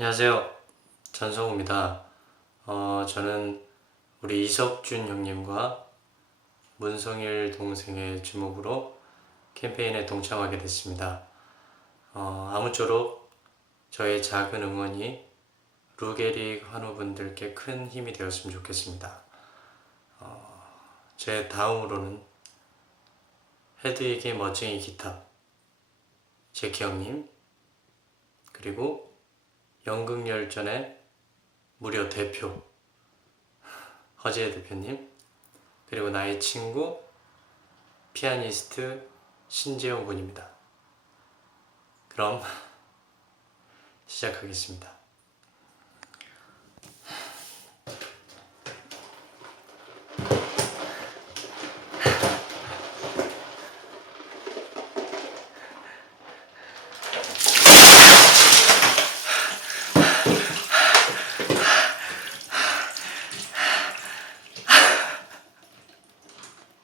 안녕하세요. 전성우입니다. 어, 저는 우리 이석준 형님과 문성일 동생의 주목으로 캠페인에 동참하게 됐습니다. 어, 아무쪼록 저의 작은 응원이 루게릭 환우분들께 큰 힘이 되었으면 좋겠습니다. 어, 제 다음으로는 헤드에게 멋쟁이 기타 제키 형님 그리고 연극열전의 무려 대표 허지혜 대표님 그리고 나의 친구 피아니스트 신재영 군입니다. 그럼 시작하겠습니다.